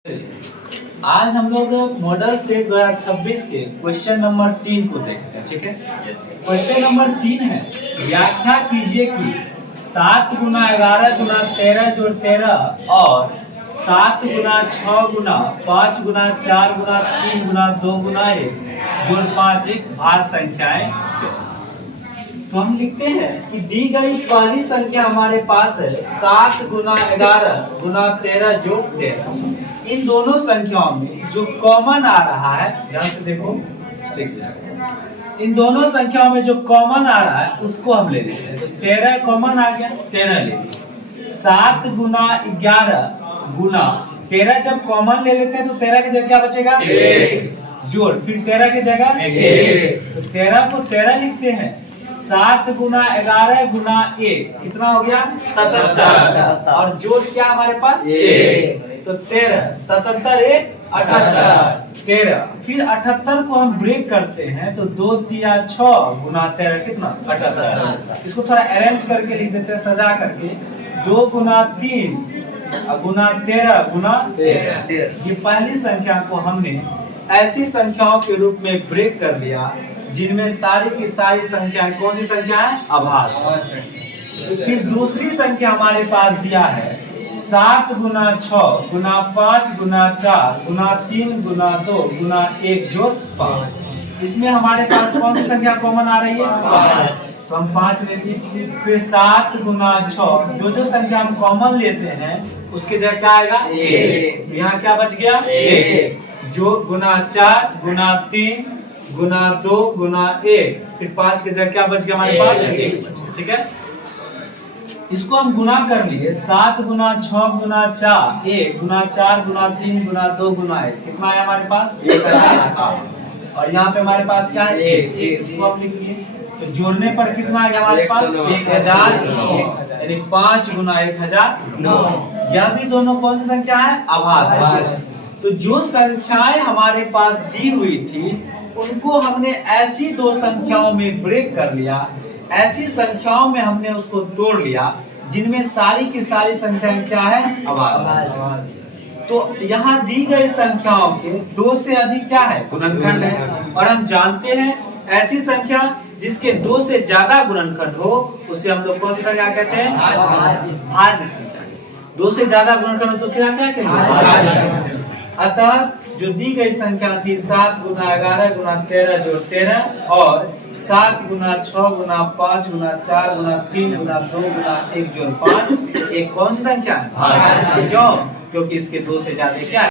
आज हम लोग मॉडल सेट 2026 के क्वेश्चन नंबर 3 को देखते हैं। ठीक है, क्वेश्चन नंबर 3 है, व्याख्या कीजिए कि 7 गुना 11 गुना 13 जोड़ 13 और 7 गुना 6 गुना 5 गुना 4 गुना 3 गुना 2 गुना 1 जोड़ 5 एक भाज्य संख्याएं। तो हम लिखते हैं कि दी गई पहली संख्या हमारे पास है 7 गुना 11 गुना 13 जोड़ 13। इन दोनों संख्याओं में जो कॉमन आ रहा है, ध्यान से देखो, सीख जाए। इन दोनों संख्याओं में जो कॉमन आ रहा है उसको हम ले लेते हैं। तो 13 कॉमन आ गया, 13 ले लिया। 7 गुना 11 गुना 13 जब कॉमन ले लेते हैं तो 13 की जगह क्या बचेगा? 1 जोड़, फिर 13 की जगह 1। तो 13 को 13 लिखते हैं। 7 गुना 11 गुना 1 कितना हो गया? 77। और जोड़ क्या हमारे पास? 1। तो 13, 77 1 78 13। फिर 78 को हम ब्रेक करते हैं तो 2 3 6 गुना 13 कितना? 78। इसको थोड़ा अरेंज करके लिख देते हैं, सजा करके। 2 गुना 3 गुना 13 गुना 13। ये पहली संख्या को हमने ऐसी संख्याओं के रूप में ब्रेक कर लिया जिनमें सारी की सारी संख्याएं कौन सी संख्या है? आभास। फिर दूसरी संख्या हमारे पास दिया है 7 गुना 6 गुना 5 गुना 4 गुना 3 गुना 2 गुना 1 जोड़ 5। इसमें हमारे पास कौन सी संख्या कॉमन आ रही है? 5। तो हम 5 लेते हैं। फिर 7 गुना 6, जो संख्या हम कॉमन लेते हैं उसके जगह क्या आएगा? 1। यहाँ क्या बच गया? 1 जो गुना 4 गुना 3 गुना 2 गुना 1, फिर 5 की जगह क्या बच गया हमारे पास? 1। ठीक है, इसको हम गुना कर लिए। 7 गुना 6 गुना 4 1 गुना 4 गुना 3 गुना 2 गुना 1 कितना है हमारे पास? 1। और यहाँ पे हमारे पास क्या है? 1। इसको हम लिख लिए। तो जोड़ने पर कितना है हमारे पास? 1000। यानी 5 गुना 1000 9। यह भी दोनों कौन सी संख्या है? आभास। तो जो संख्याएं हमारे पास दी हुई थी उनको हमने ऐसी दो संख्याओं में ब्रेक कर लिया, ऐसी संख्याओं में हमने उसको तोड़ लिया जिनमें सारी की सारी संख्याएं क्या है? आभास। तो यहाँ दी गई संख्याओं के 2 से अधिक क्या है? गुणनखंड है। और हम जानते हैं ऐसी संख्या जिसके 2 से ज्यादा गुणनखंड हो उसे हम लोग कौन सी संख्या कहते हैं? भाज्य संख्या। 2 से ज्यादा गुणनखंड हो तो क्या कहते हैं? अतः जो दी गई संख्या थी 7 गुना 11 गुना 13 जोड़ 13 और 7 गुना 6 गुना 5 गुना 4 गुना 3 गुना 2 गुना 1 जोड़ 5 एक कौन सी संख्या है? क्यों? क्योंकि इसके 2 से ज्यादा क्या है?